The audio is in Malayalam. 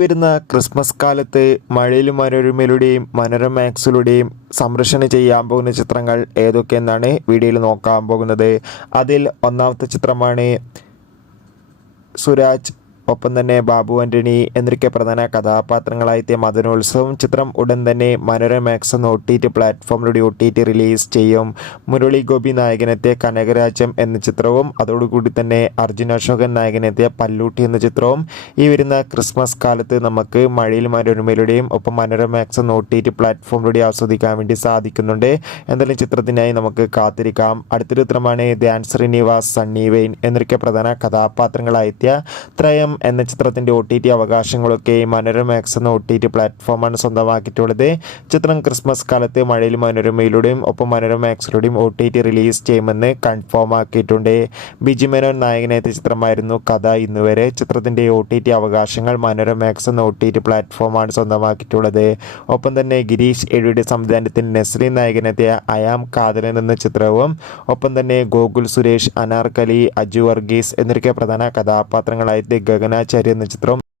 വരുന്ന ക്രിസ്മസ് കാലത്ത് മഴയിലും മനോരമയിലൂടെയും മനോരമ മാക്സിലൂടെയും സംപ്രേഷണം ചെയ്യാൻ പോകുന്ന ചിത്രങ്ങൾ ഏതൊക്കെയെന്നാണ് വീഡിയോയിൽ നോക്കാൻ പോകുന്നത്. അതിൽ ഒന്നാമത്തെ ചിത്രമാണ് സുരാജ്, ഒപ്പം തന്നെ ബാബു ആൻ്റണി എന്നൊക്കെ പ്രധാന കഥാപാത്രങ്ങളായെത്തിയ മദനോത്സവം ചിത്രം ഉടൻ തന്നെ മനോരമ മാക്സ് എന്ന OTT പ്ലാറ്റ്ഫോമിലൂടെ OTT റിലീസ് ചെയ്യും. മുരളി ഗോപി നായകനെത്തിയ കനകരാജ്യം എന്ന ചിത്രവും അതോടുകൂടി തന്നെ അർജുൻ അശോകൻ നായകനെത്തിയ പല്ലൂട്ടി എന്ന ചിത്രവും ഈ വരുന്ന ക്രിസ്മസ് കാലത്ത് നമുക്ക് മഴയിൽ മനോരമയിലൂടെയും ഒപ്പം മനോരമ മാക്സ് എന്ന OTT പ്ലാറ്റ്ഫോമിലൂടെ ആസ്വദിക്കാൻ വേണ്ടി സാധിക്കുന്നുണ്ട്. എന്തായാലും ചിത്രത്തിനായി നമുക്ക് കാത്തിരിക്കാം. അടുത്തൊരു ചിത്രമാണ് ധ്യാൻ ശ്രീനിവാസ്, സണ്ണി വെയിൻ എന്നൊക്കെ പ്രധാന കഥാപാത്രങ്ങളായെത്തിയ ത്രയം എന്ന ചിത്രത്തിൻ്റെ OTT അവകാശങ്ങളൊക്കെ മനോരമ മാക്സ് എന്ന OTT പ്ലാറ്റ്ഫോമാണ് സ്വന്തമാക്കിയിട്ടുള്ളത്. ചിത്രം ക്രിസ്മസ് കാലത്ത് മഴയിൽ മനോരമയിലൂടെയും ഒപ്പം മനോരമ മാക്സിലൂടെയും OTT റിലീസ് ചെയ്യുമെന്ന് കൺഫേം ആക്കിയിട്ടുണ്ട്. ബിജി മേനോൻ നായകനെത്തിയ ചിത്രമായിരുന്നു കഥ ഇന്നുവരെ. ചിത്രത്തിൻ്റെ OTT അവകാശങ്ങൾ മനോരമ മാക്സ് എന്ന OTT പ്ലാറ്റ്ഫോമാണ് സ്വന്തമാക്കിയിട്ടുള്ളത്. ഒപ്പം തന്നെ ഗിരീഷ് എഴുയുടെ സംവിധാനത്തിൽ നെസ്ലിൻ നായകനെത്തിയ അയാം കാതലൻ എന്ന ചിത്രവും ഒപ്പം തന്നെ ഗോകുൽ സുരേഷ്, അനാർക്കലി, അജു വർഗീസ് എന്നൊക്കെ പ്രധാന കഥാപാത്രങ്ങളായിട്ട് ഗഗനാചാര്യ എന്ന ചിത്രം